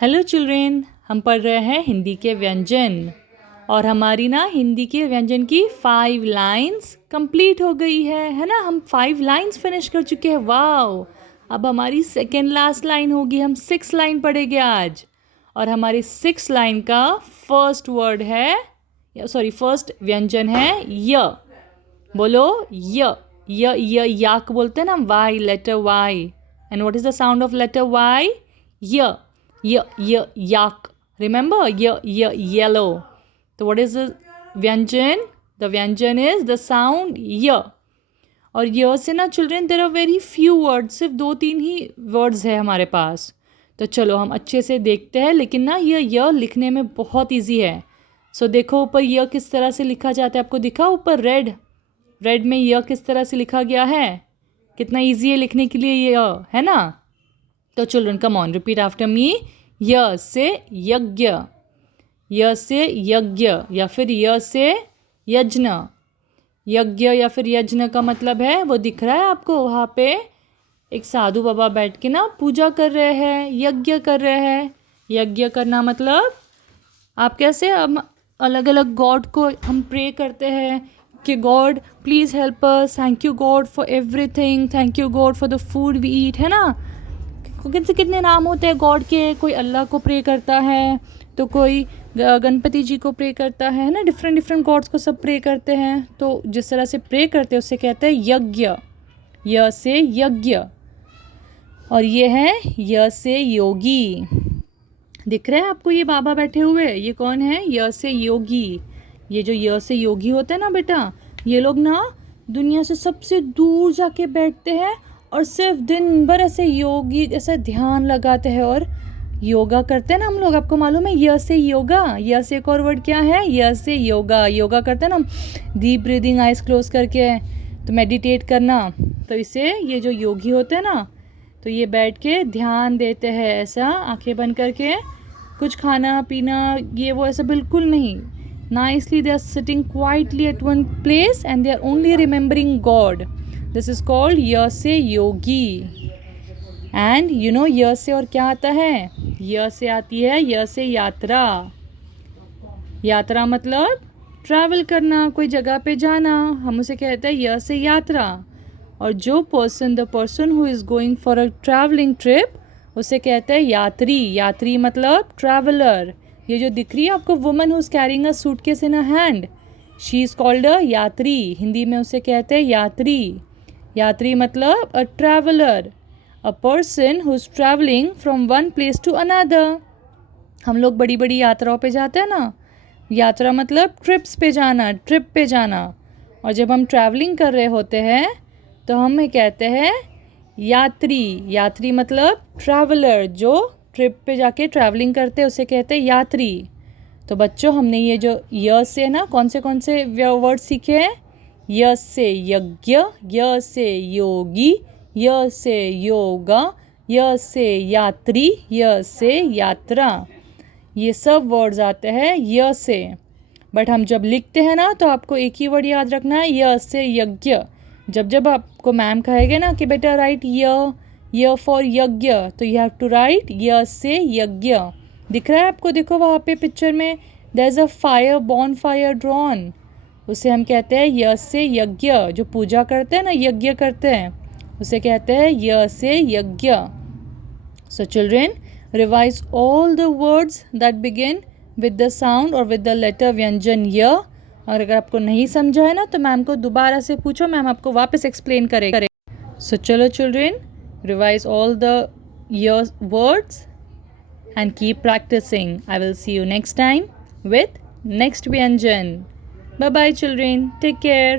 Hello children, हम पढ़ रहे हैं हिंदी के व्यंजन और हमारी ना हिंदी के व्यंजन की 5 लाइंस कंप्लीट हो गई है ना। हम 5 लाइंस फिनिश कर चुके हैं। वाओ, अब हमारी सेकेंड लास्ट लाइन होगी। हम 6 लाइन पढ़ेंगे आज और हमारी 6 लाइन का फर्स्ट वर्ड है फर्स्ट व्यंजन है य। बोलो य। याक बोलते हैं ना, Y, letter Y. And what is the sound of letter Y? य। Yak. Remember? Yellow. So what is the vyanjan? The vyanjan is the sound y. और य से ना children there are very few words, सिर्फ 2-3 ही words है हमारे पास। तो चलो हम अच्छे से देखते हैं। लेकिन ना ये य लिखने में बहुत इजी है। सो देखो ऊपर य किस तरह से लिखा जाता है। आपको दिखा ऊपर रेड में य किस तरह से लिखा गया है? कितना इजी है लिखने के लिए ये है ना। तो children come on, repeat after me. य से यज्ञ, य से यज्ञ या फिर य से यज्ञ। यज्ञ या फिर यज्ञ का मतलब है, वो दिख रहा है आपको वहाँ पे एक साधु बाबा बैठ के ना पूजा कर रहे हैं, यज्ञ कर रहे हैं। यज्ञ करना मतलब आप कैसे हम अलग अलग गॉड को हम प्रे करते हैं कि God please help us, thank you God for everything, thank you God for the food we eat, है ना। कितने नाम होते हैं गॉड के। कोई अल्लाह को प्रे करता है, तो कोई गणपति जी को प्रे करता है ना। डिफरेंट गॉड्स को सब प्रे करते हैं। तो जिस तरह से प्रे करते हैं उसे कहते हैं यज्ञ। य से यज्ञ। और ये है य से योगी। दिख रहे हैं आपको ये बाबा बैठे हुए? ये कौन है? य से योगी। ये जो य से योगी होता है ना बेटा, ये लोग ना दुनिया से सबसे दूर जाके बैठते हैं और सिर्फ दिन भर ऐसे योगी ऐसे ध्यान लगाते हैं और योगा करते हैं ना हम लोग। आपको मालूम है य से योगा? य से एक और वर्ड क्या है? य से योगा करते हैं ना, डीप ब्रीदिंग, आइज क्लोज करके, तो मेडिटेट करना। तो इसे ये जो योगी होते हैं ना, तो ये बैठ के ध्यान देते हैं ऐसा आंखें बंद करके। कुछ खाना पीना ये वो ऐसा बिल्कुल नहीं। Nicely they are sitting quietly at one place and they are only remembering God. This is called you say Yogi. And you know य से और क्या आता है? य से आती है य से यात्रा। यात्रा मतलब ट्रैवल करना, कोई जगह पे जाना, हम उसे कहते हैं य से यात्रा। और जो the person who is going for a travelling trip, उसे कहते हैं यात्री। यात्री मतलब ट्रैवलर। ये जो दिख रही है आपको woman who is carrying a suitcase in a hand, she is called a yatri. Hindi में उसे कहते हैं यात्री। यात्री मतलब a traveller, a person who is travelling from one place to another. हम लोग बड़ी बड़ी यात्राओं पे जाते हैं ना। यात्रा मतलब ट्रिप्स पे जाना, ट्रिप पे जाना। और जब हम ट्रैवलिंग कर रहे होते हैं तो हमें कहते हैं यात्री। यात्री मतलब ट्रैवलर, जो ट्रिप पे जाके ट्रैवलिंग करते हैं उसे कहते हैं यात्री। तो बच्चों हमने ये जो य से ना कौन से वर्ड सीखे हैं? य से यज्ञ, य से योगी, य से योगा, य से यात्री, य से यात्रा। ये सब वर्ड्स आते हैं य से। बट हम जब लिखते हैं ना तो आपको एक ही वर्ड याद रखना है, य से यज्ञ। जब आपको मैम कहेगा ना कि बेटा राइट य फॉर यज्ञ, तो यू हैव टू राइट य से यज्ञ। दिख रहा है आपको? देखो वहाँ पे पिक्चर में there is a fire, bonfire drawn, उसे हम कहते हैं य से यज्ञ। जो पूजा करते हैं ना, यज्ञ करते हैं, उसे कहते हैं य से यज्ञ। सो children, revise all the words that begin with the sound और विद द लेटर व्यंजन य। और अगर आपको नहीं समझा है ना तो मैम को दोबारा से पूछो, मैम आपको वापस एक्सप्लेन करेगा। सो चलो चिल्ड्रेन, रिवाइज ऑल द य words and keep practicing. I will see you next time with next Vyanjan. Bye bye children. Take care.